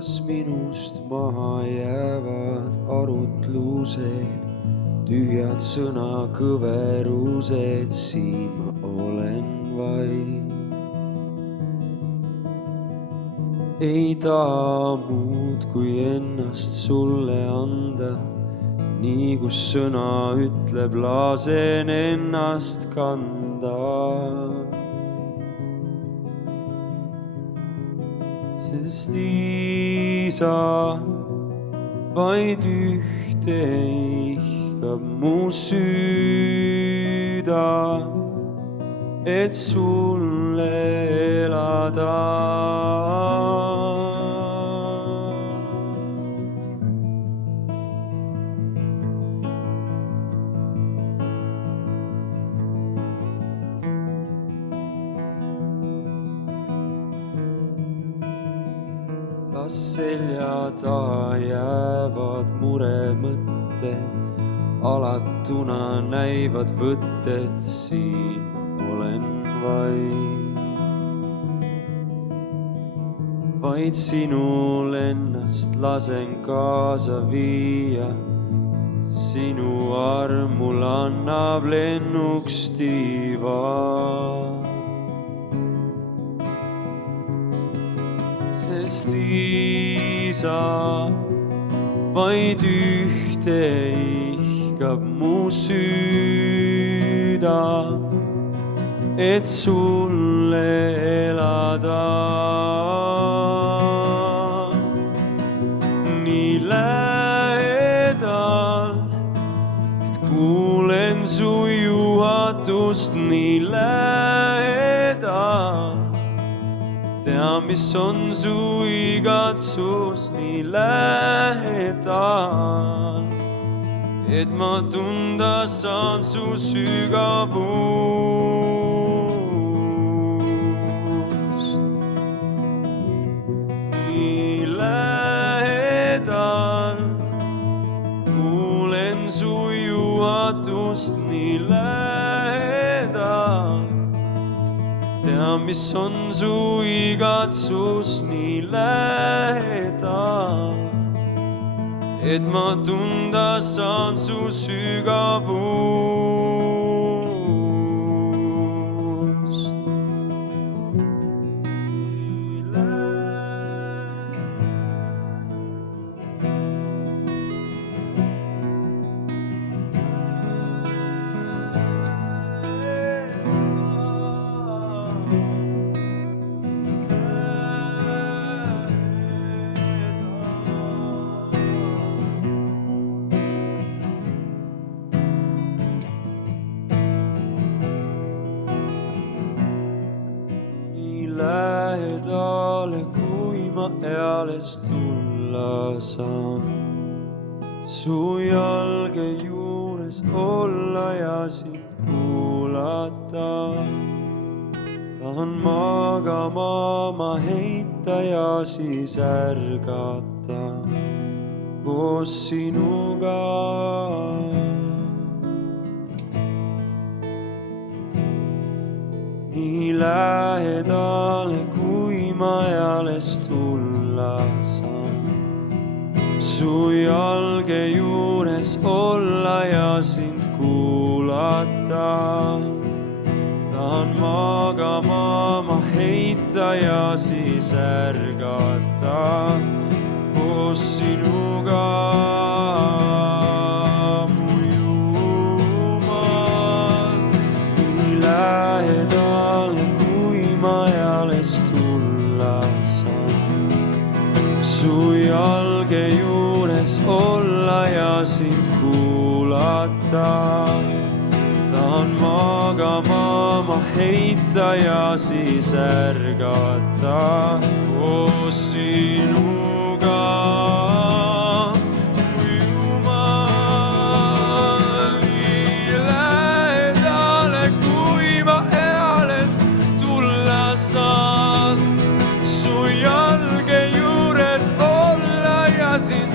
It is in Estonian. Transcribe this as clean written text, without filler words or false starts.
kas minust maha jäävad arutlused, tühjad sõnakõverused, siin ma olen vaid. Ei taha muud kui ennast sulle anda, nii kus sõna ütleb, lasen ennast kanda. Sest isa vaid ühte ihkab mu süda, et sulle elada. Las selja taha jäävad muremõtted, alatuna näivad võtted, siin olen vaid sinul ennast lasen kaasa viia, sinu arm mul annab lennuks tiiva. Sest isa vaid ühte ihkab mu süda, et sulle elada. Nii lähedal, et kuulen su juhatust, nii lähedal. Tea, mis on su igatsus, nii lähedal, et ma tunda saan su sügavust. Nii lähedal, kuulen su juhatust, nii lähedal. Tea, mis on su igatsus, nii lähedal, et ma tunda saan su sügavust. Lähedale, kui ma eales tulla saan, su jalge juures olla ja sind kuulata. Tahan magama ma heita ja siis ärgata koos sinuga. Nii lähedale, kui ma eales tulla saan, su jalge juures olla ja sind kuulata. Tahan magama ma heita ja siis ärgata koos sinuga. Mu Jumal, nii lähedale, kui ma eales tulla saan, su jalge juures olla ja sind kuulata. Tahan magama ma heita ja siis ärgata koos sinuga. Mu Jumal, nii lähedale, kui ma eales tulla saan, su jalge juures olla ja sind